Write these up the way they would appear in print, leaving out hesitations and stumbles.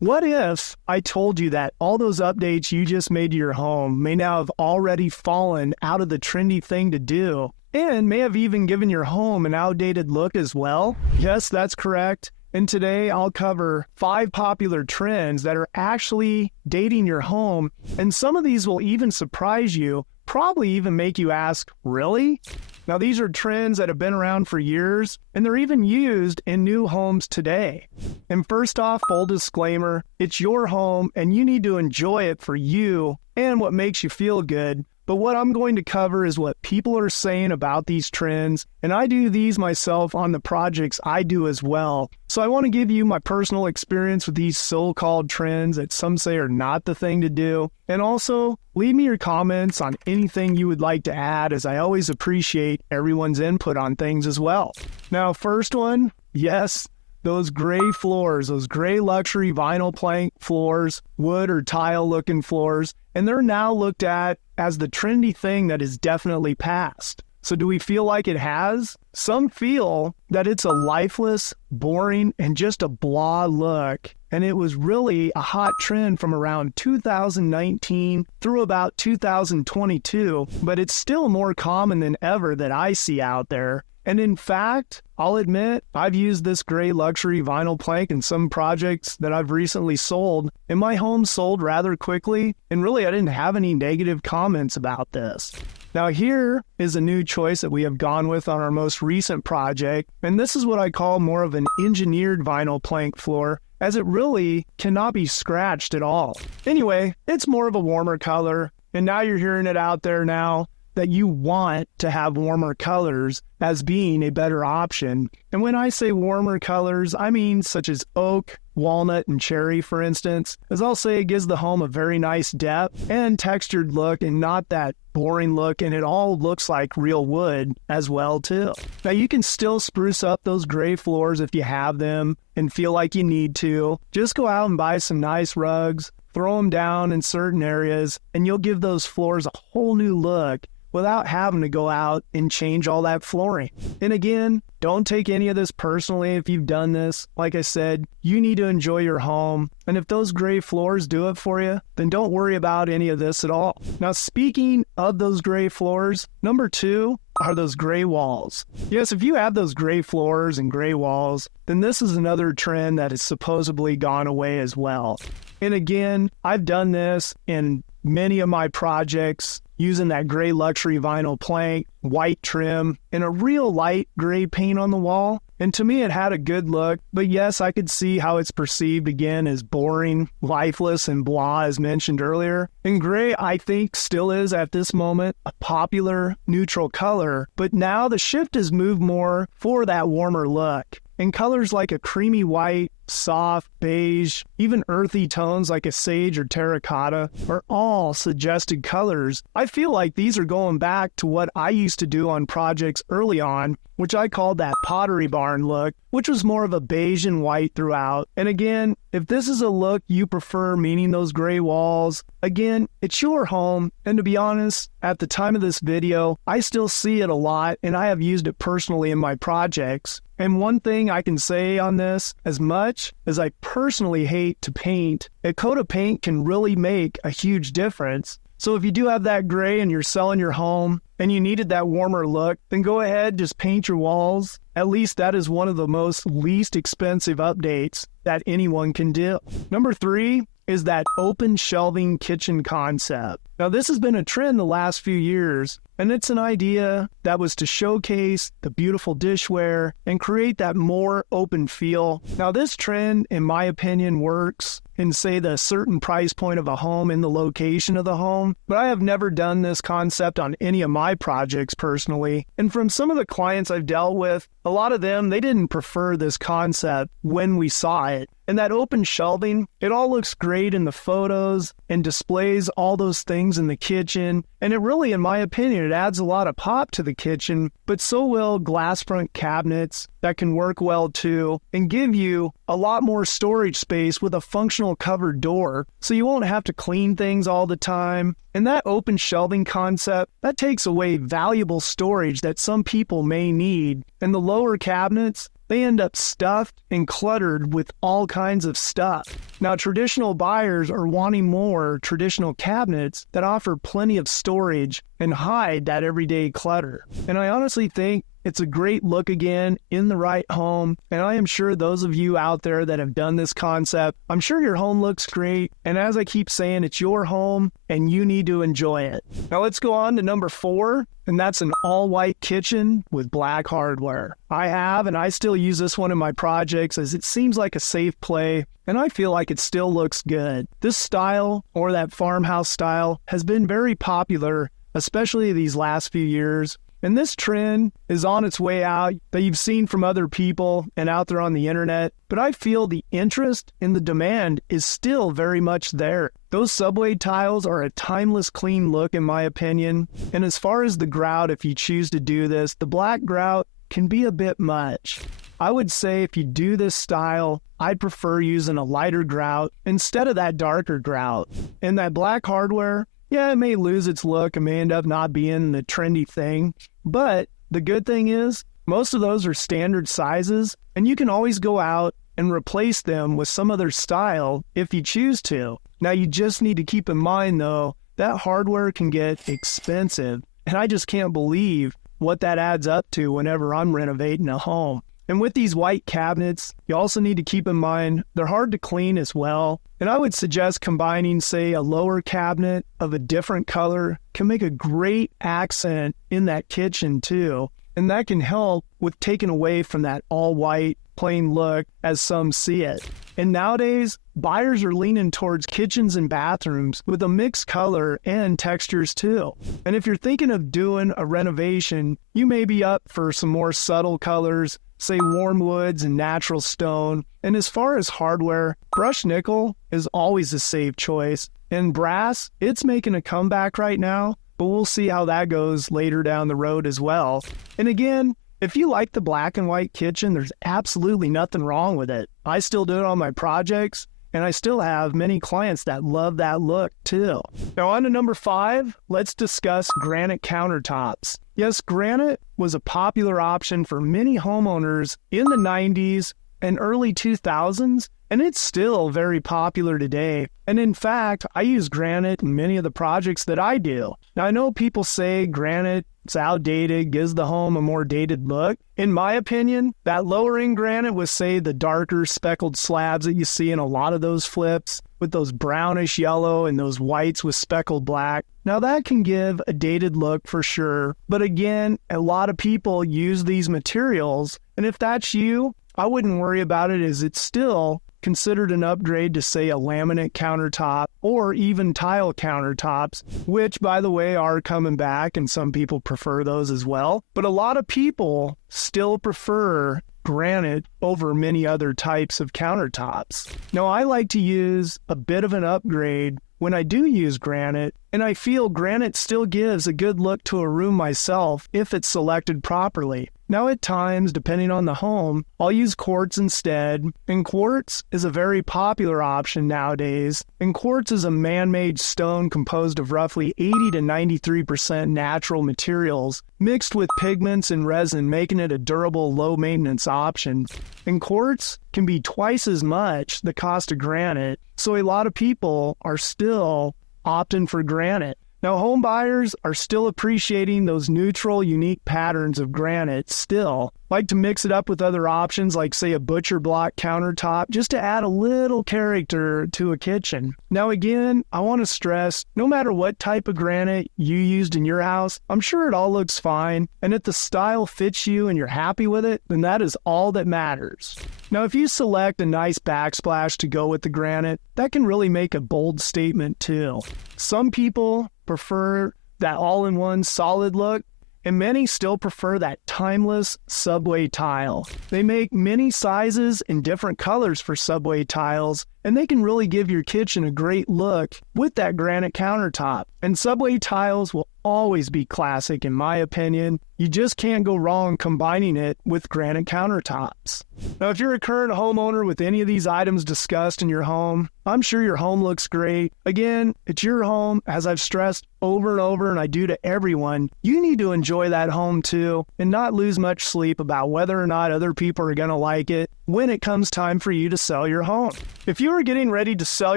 What if I told you that all those updates you just made to your home may now have already fallen out of the trendy thing to do, and may have even given your home an outdated look as well? Yes, that's correct. And today I'll cover 5 popular trends that are actually dating your home, and some of these will even surprise you, probably even make you ask, really? Now, these are trends that have been around for years, and they're even used in new homes today. And first off, full disclaimer, it's your home and you need to enjoy it for you and what makes you feel good. But what I'm going to cover is what people are saying about these trends, and I do these myself on the projects I do as well. So I want to give you my personal experience with these so-called trends that some say are not the thing to do. And also, leave me your comments on anything you would like to add, as I always appreciate everyone's input on things as well. Now, first one, yes, those gray floors, those gray luxury vinyl plank floors, wood or tile looking floors, and they're now looked at as the trendy thing that is definitely past. So do we feel like it has? Some feel that it's a lifeless, boring, and just a blah look. And it was really a hot trend from around 2019 through about 2022, but it's still more common than ever that I see out there. And in fact, I'll admit, I've used this gray luxury vinyl plank in some projects that I've recently sold, and my home sold rather quickly, and really I didn't have any negative comments about this. Now here is a new choice that we have gone with on our most recent project, and this is what I call more of an engineered vinyl plank floor, as it really cannot be scratched at all. Anyway, it's more of a warmer color, and now you're hearing it out there now that you want to have warmer colors as being a better option. And when I say warmer colors, I mean such as oak, walnut, and cherry, for instance, as I'll say it gives the home a very nice depth and textured look and not that boring look, and it all looks like real wood as well too. Now you can still spruce up those gray floors if you have them and feel like you need to. Just go out and buy some nice rugs, throw them down in certain areas, and you'll give those floors a whole new look without having to go out and change all that flooring. And again, don't take any of this personally if you've done this. Like I said, you need to enjoy your home. And if those gray floors do it for you, then don't worry about any of this at all. Now, speaking of those gray floors, number 2 are those gray walls. Yes, if you have those gray floors and gray walls, then this is another trend that has supposedly gone away as well. And again, I've done this in many of my projects using that gray luxury vinyl plank, white trim, and a real light gray paint on the wall. And to me, it had a good look. But yes, I could see how it's perceived again as boring, lifeless, and blah, as mentioned earlier. And gray, I think, still is at this moment a popular neutral color. But now the shift has moved more for that warmer look. And colors like a creamy white, soft, beige, even earthy tones like a sage or terracotta are all suggested colors. I feel like these are going back to what I used to do on projects early on, which I called that pottery barn look, which was more of a beige and white throughout. And again, if this is a look you prefer, meaning those gray walls, again, it's your home. And to be honest, at the time of this video, I still see it a lot, and I have used it personally in my projects. And one thing I can say on this, as much as I personally hate to paint, a coat of paint can really make a huge difference. So if you do have that gray and you're selling your home and you needed that warmer look, then go ahead, just paint your walls. At least that is one of the least expensive updates that anyone can do. Number 3 is that open shelving kitchen concept. Now this has been a trend the last few years, and it's an idea that was to showcase the beautiful dishware and create that more open feel. Now this trend, in my opinion, works in, say, the certain price point of a home in the location of the home, but I have never done this concept on any of my projects personally. And from some of the clients I've dealt with, a lot of them, they didn't prefer this concept when we saw it. And that open shelving, it all looks great in the photos and displays all those things in the kitchen. And it really, in my opinion, it adds a lot of pop to the kitchen, but so will glass front cabinets that can work well too and give you a lot more storage space with a functional covered door, so you won't have to clean things all the time. And that open shelving concept, that takes away valuable storage that some people may need. And the lower cabinets, they end up stuffed and cluttered with all kinds of stuff. Now, traditional buyers are wanting more traditional cabinets that offer plenty of storage and hide that everyday clutter. And I honestly think it's a great look again in the right home, and I am sure those of you out there that have done this concept, I'm sure your home looks great, and as I keep saying, it's your home, and you need to enjoy it. Now let's go on to number 4, and that's an all-white kitchen with black hardware. I have, and I still use this one in my projects as it seems like a safe play, and I feel like it still looks good. This style, or that farmhouse style, has been very popular, especially these last few years. And this trend is on its way out that you've seen from other people and out there on the internet, but I feel the interest and the demand is still very much there. Those subway tiles are a timeless clean look in my opinion, and as far as the grout, if you choose to do this, the black grout can be a bit much. I would say if you do this style, I'd prefer using a lighter grout instead of that darker grout. And that black hardware, yeah, it may lose its look and may end up not being the trendy thing, but the good thing is most of those are standard sizes, and you can always go out and replace them with some other style if you choose to. Now, you just need to keep in mind, though, that hardware can get expensive, and I just can't believe what that adds up to whenever I'm renovating a home. And with these white cabinets, you also need to keep in mind they're hard to clean as well. And I would suggest combining, say, a lower cabinet of a different color can make a great accent in that kitchen too. And that can help with taking away from that all-white, plain look as some see it. And nowadays, buyers are leaning towards kitchens and bathrooms with a mixed color and textures too. And if you're thinking of doing a renovation, you may be up for some more subtle colors, say warm woods and natural stone. And as far as hardware, brushed nickel is always a safe choice. And brass, it's making a comeback right now, but we'll see how that goes later down the road as well. And again, if you like the black and white kitchen, there's absolutely nothing wrong with it. I still do it on my projects, and I still have many clients that love that look too. Now on to number 5, let's discuss granite countertops. Yes, granite was a popular option for many homeowners in the 90s and early 2000s, and it's still very popular today. And in fact, I use granite in many of the projects that I do. Now, I know people say granite, it's outdated, gives the home a more dated look. In my opinion, that lowering granite with, say, the darker speckled slabs that you see in a lot of those flips, with those brownish yellow and those whites with speckled black. Now that can give a dated look for sure, but again, a lot of people use these materials, and if that's you, I wouldn't worry about it as it's still considered an upgrade to, say, a laminate countertop or even tile countertops, which, by the way, are coming back and some people prefer those as well. But a lot of people still prefer granite over many other types of countertops. Now, I like to use a bit of an upgrade when I do use granite, and I feel granite still gives a good look to a room myself if it's selected properly. Now at times, depending on the home, I'll use quartz instead, and quartz is a very popular option nowadays, and quartz is a man-made stone composed of roughly 80 to 93% natural materials, mixed with pigments and resin, making it a durable, low-maintenance option. And quartz can be twice as much the cost of granite, so a lot of people are still opting for granite. Now, home buyers are still appreciating those neutral, unique patterns of granite still. Like to mix it up with other options like, say, a butcher block countertop just to add a little character to a kitchen. Now, again, I want to stress, no matter what type of granite you used in your house, I'm sure it all looks fine. And if the style fits you and you're happy with it, then that is all that matters. Now, if you select a nice backsplash to go with the granite, that can really make a bold statement too. Some people prefer that all-in-one solid look, and many still prefer that timeless subway tile. They make many sizes and different colors for subway tiles, and they can really give your kitchen a great look with that granite countertop. And subway tiles will always be classic in my opinion. You just can't go wrong combining it with granite countertops. Now, if you're a current homeowner with any of these items discussed in your home, I'm sure your home looks great. Again, it's your home. As I've stressed over and over, and I do to everyone, you need to enjoy that home too and not lose much sleep about whether or not other people are going to like it when it comes time for you to sell your home. If you are getting ready to sell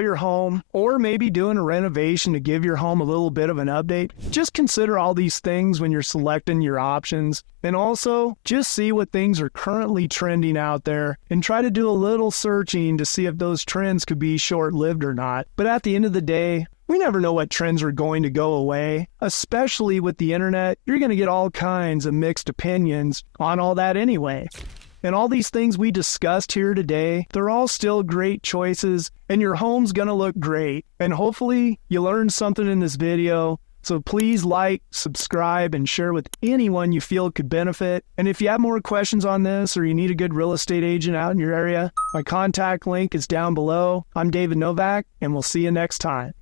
your home or maybe doing a renovation to give your home a little bit of an update, just consider all these things when you're selecting your options. And also, just see what things are currently trending out there and try to do a little searching to see if those trends could be short-lived or not. But at the end of the day, we never know what trends are going to go away. Especially with the internet, you're going to get all kinds of mixed opinions on all that anyway. And all these things we discussed here today, they're all still great choices, and your home's going to look great. And hopefully you learned something in this video. So please like, subscribe, and share with anyone you feel could benefit. And if you have more questions on this or you need a good real estate agent out in your area, my contact link is down below. I'm David Novak, and we'll see you next time.